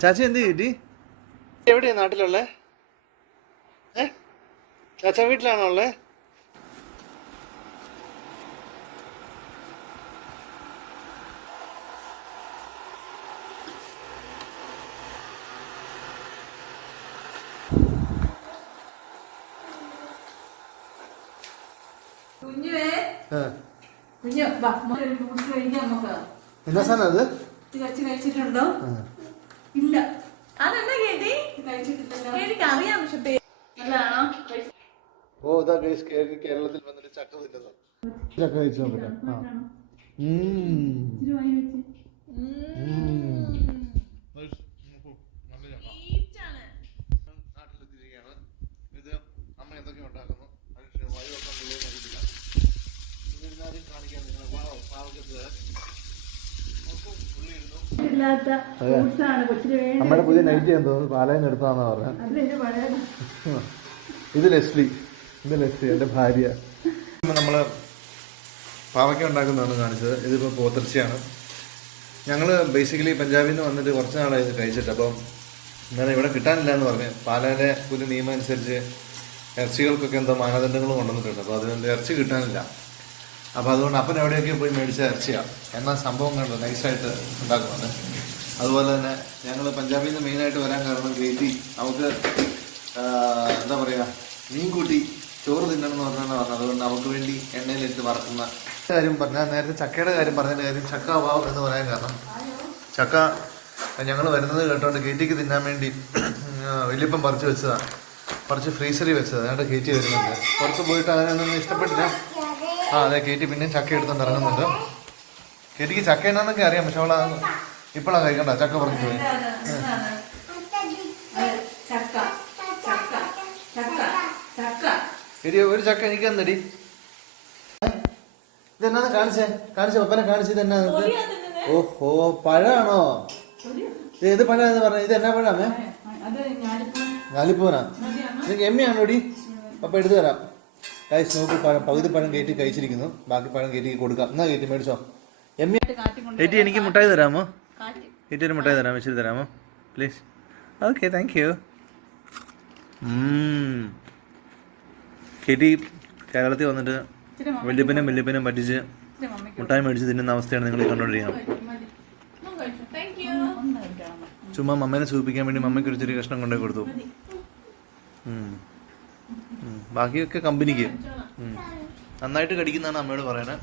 ചാച്ചി എന്ത് കിട്ടി? എവിടെയാ നാട്ടിലുള്ളേ? ചാച്ച വീട്ടിലാണോ ഉള്ളേ? എന്താ സാധനം അത്? കഴിച്ചിട്ടുണ്ടോ? ഇല്ല. അതെന്താ കേട്ടി? കഴിച്ചിട്ടില്ലല്ലോ. എനിക്കറിയാം. പക്ഷെ ഓ ഇതാ കേരളത്തിൽ വന്നിട്ട് ചക്ക തിന്നുന്നു. ചക്ക കഴിച്ചു നോക്കട്ടെ. നാട്ടിലെത്തിയിരിക്കുകയാണ്. ഇത് അമ്മ എന്തൊക്കെ ഉണ്ടാക്കുന്നു. വഴി വെക്കാൻ പുള്ളിയൊന്നും അറിയത്തില്ല. എന്നിരുന്നാലും കാണിക്കാൻ നിങ്ങളെ പാവക്കത്ത് നമ്മുടെ പുതിയ നൈറ്റ് ചെയ്യാൻ തോന്നുന്നു. പാലയം എടുത്താന്നാ പറഞ്ഞത്. ഇത് ലെസ്ലി എൻ്റെ ഭാര്യ. നമ്മള് പാവയ്ക്ക ഉണ്ടാക്കുന്നതാണ് കാണിച്ചത്. ഇതിപ്പോൾ പോത്തിറച്ചിയാണ്. ഞങ്ങൾ ബേസിക്കലി പഞ്ചാബിൽ നിന്ന് വന്നിട്ട് കുറച്ച് നാളായി ഇത് കഴിച്ചിട്ട്. അപ്പം എന്താണ് ഇവിടെ കിട്ടാനില്ല എന്ന് പറഞ്ഞ് പാലയിലെ പുതിയ നിയമം അനുസരിച്ച് ഇറച്ചികൾക്കൊക്കെ എന്തോ മാനദണ്ഡങ്ങൾ കൊണ്ടുവന്നിട്ടുണ്ട്. അപ്പോൾ അതുകൊണ്ട് ഇറച്ചി കിട്ടാനില്ല. അപ്പോൾ അതുകൊണ്ട് അപ്പൻ എവിടെയൊക്കെ പോയി മേടിച്ച ഇറച്ചിയാണ്. എന്നാൽ സംഭവം കണ്ടോ നൈസായിട്ട് ഉണ്ടാക്കുന്നുണ്ട്. അതുപോലെ തന്നെ ഞങ്ങൾ പഞ്ചാബിൽ നിന്ന് മെയിനായിട്ട് വരാൻ കാരണം ഗേറ്റി നമുക്ക് എന്താ പറയുക മീൻ കൂട്ടി ചോറ് തിന്നണം എന്ന് പറഞ്ഞാണ് പറഞ്ഞത്. അതുകൊണ്ട് നമുക്ക് വേണ്ടി എണ്ണയിലിട്ട് വറക്കുന്ന കാര്യം പറഞ്ഞാൽ നേരത്തെ ചക്കയുടെ കാര്യം പറഞ്ഞതിൻ്റെ കാര്യം ചക്ക അഭാവം എന്ന് പറയാൻ കാരണം ചക്ക ഞങ്ങൾ വരുന്നത് കേട്ടോണ്ട് ഗേറ്റിക്ക് തിന്നാൻ വേണ്ടി വലിയപ്പം പറിച്ച് വെച്ചതാണ്. പറിച്ച് ഫ്രീസറിൽ വെച്ചത്. അതുകൊണ്ട് ഗേറ്റി വരുന്നുണ്ട്. പുറത്ത് പോയിട്ട് അതിനൊന്നും ഇഷ്ടപ്പെട്ടില്ല. അതെ കേറ്റി പിന്നെ ചക്ക എടുത്തോണ്ട് ഇറങ്ങുന്നുണ്ട്. കേറ്റിക്ക് ചക്ക എന്നാന്നൊക്കെ അറിയാം. പക്ഷെ അവളെ ഇപ്പോഴാണ് കഴിക്കണ്ട. ചക്ക പറിച്ചു പോയി. എടി ഒരു ചക്ക എനിക്ക് തന്നടി. ഇതെന്നാന്ന് കാണിച്ച പപ്പനെ കാണിച്ചത് എന്നാ? ഓഹോ പഴാണോ? ഏത് പഴാന്ന് പറഞ്ഞ? ഇത് എന്നാ പഴാമേ? ഞാലിപ്പൂനാ? നിനക്ക് എമ്മയാണോടി? പപ്പ എടുത്തു തരാം. കഴിച്ച് നോക്ക്. പകുതി പഴം കയറ്റി കഴിച്ചിരിക്കുന്നു. ബാക്കി പഴം കയറ്റി കൊടുക്കാം. എന്നാ കയറ്റി മേടിച്ചോ. എമ്മ കയറ്റി എനിക്ക് മുട്ടായി തരാമോ? കയറ്റി ഒരു മുട്ടായി തരാമോ? ഇച്ചിരി തരാമോ പ്ലീസ്? Okay thank you. കയറ്റി കേരളത്തിൽ വന്നിട്ട് വല്യപ്പനും പറ്റിച്ച് മുട്ടായി മേടിച്ച് തിന്നുന്ന അവസ്ഥയാണ് നിങ്ങൾ കണ്ടുകൊണ്ടിരിക്കുന്നത്. ചുമ്മാ മമ്മേനെ സൂചിപ്പിക്കാൻ വേണ്ടി മമ്മയ്ക്ക് ഒരു ചെറിയ കഷ്ണം കൊണ്ടേ കൊടുത്തു. ബാക്കിയൊക്കെ കമ്പനിക്ക്. നന്നായിട്ട് കടിക്കുന്നതാണ് അമ്മയോട് പറയണേ.